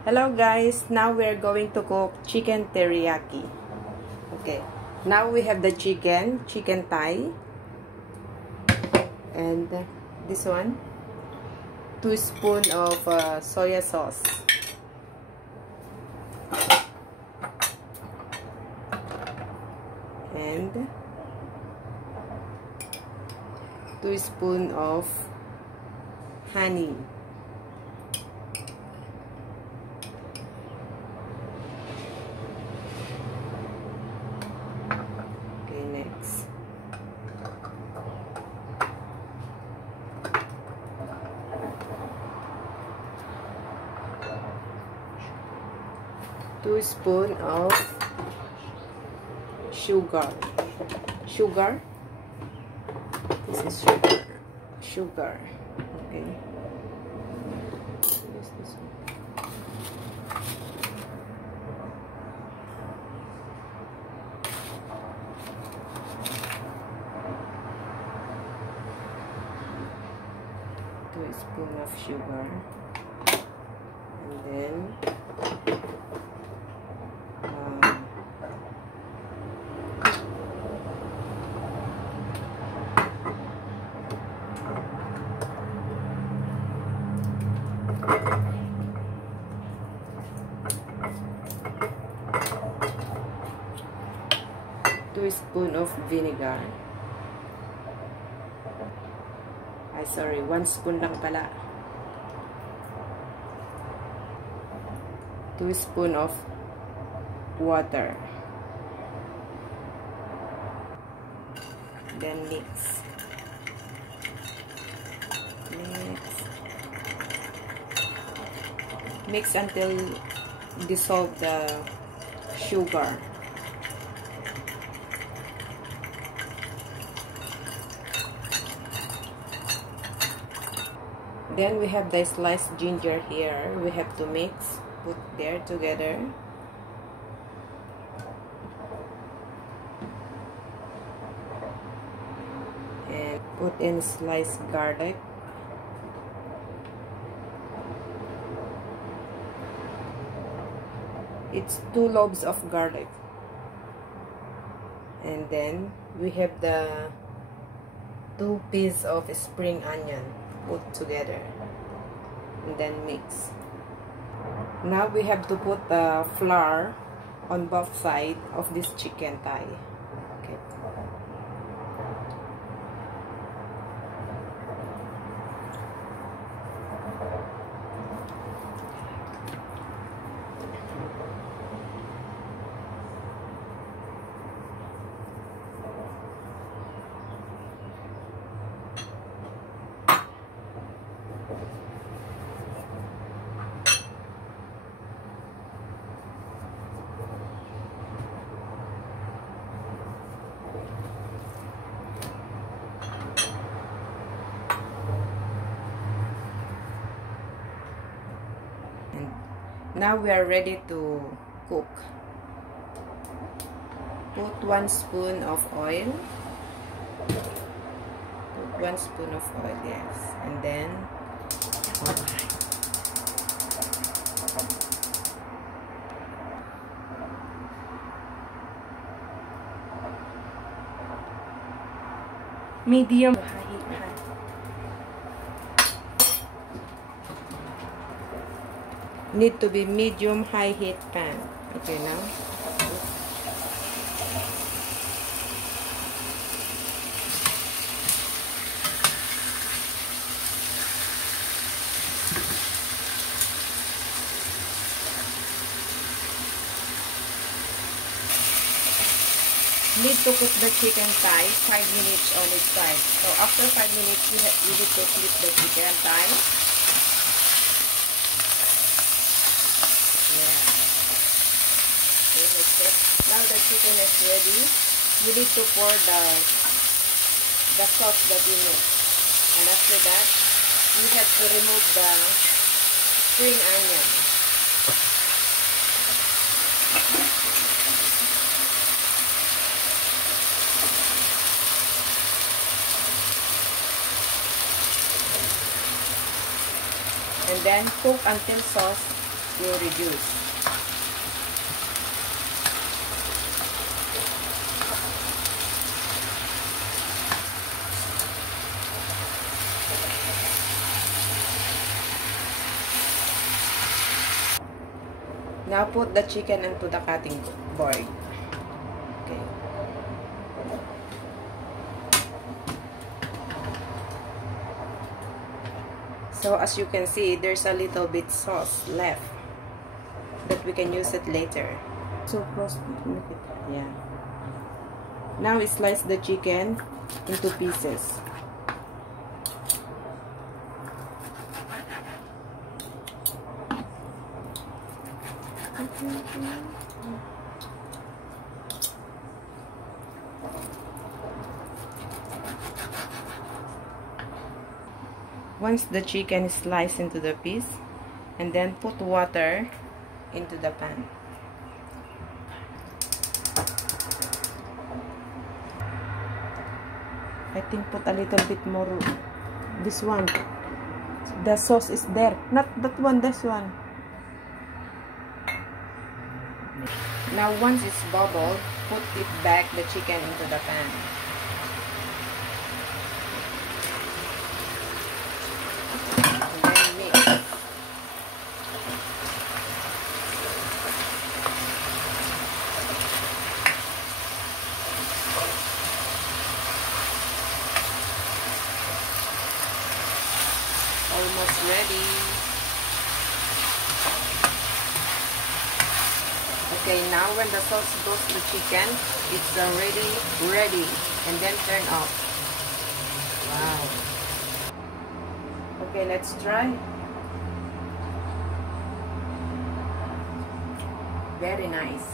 Hello guys, now we are going to cook chicken teriyaki. Okay, now we have the chicken thigh, and this one, 2 spoons of soya sauce, and 2 spoons of honey. Okay, next. Two spoons of sugar. This is sugar. Okay. Use this one. Two spoons of sugar, and then 2 spoons of vinegar. Ay, sorry, 1 spoon lang pala. 2 spoons of water. Then mix. Mix until dissolve the sugar. Then we have the sliced ginger here. We have to mix, put there together. And put in sliced garlic. It's 2 loaves of garlic. And then we have the 2 pieces of spring onion. Put together and then mix. Now we have to put the flour on both sides of this chicken thigh. Okay. Now we are ready to cook. Put 1 spoon of oil. Put 1 spoon of oil, yes. And then medium high. Need to be medium high heat pan. Okay, now need to cook the chicken thigh 5 minutes on its side. So after 5 minutes you need to flip the chicken thigh. Now the chicken is ready. You need to pour the sauce that you mix. And after that, you have to remove the spring onion. And then cook until sauce will reduce. Now put the chicken into the cutting board. Okay. So as you can see, there's a little bit sauce left that we can use it later. So close, yeah. Now we slice the chicken into pieces. Once the chicken is sliced into the piece, and then put water into the pan. I think put a little bit more. This one. The sauce is there. Not that one, this one. Now once it's bubbled, put it back the chicken into the pan. And then mix. Almost ready. Okay, now when the sauce goes to the chicken, it's already ready. And then turn off. Wow. Okay, let's try. Very nice.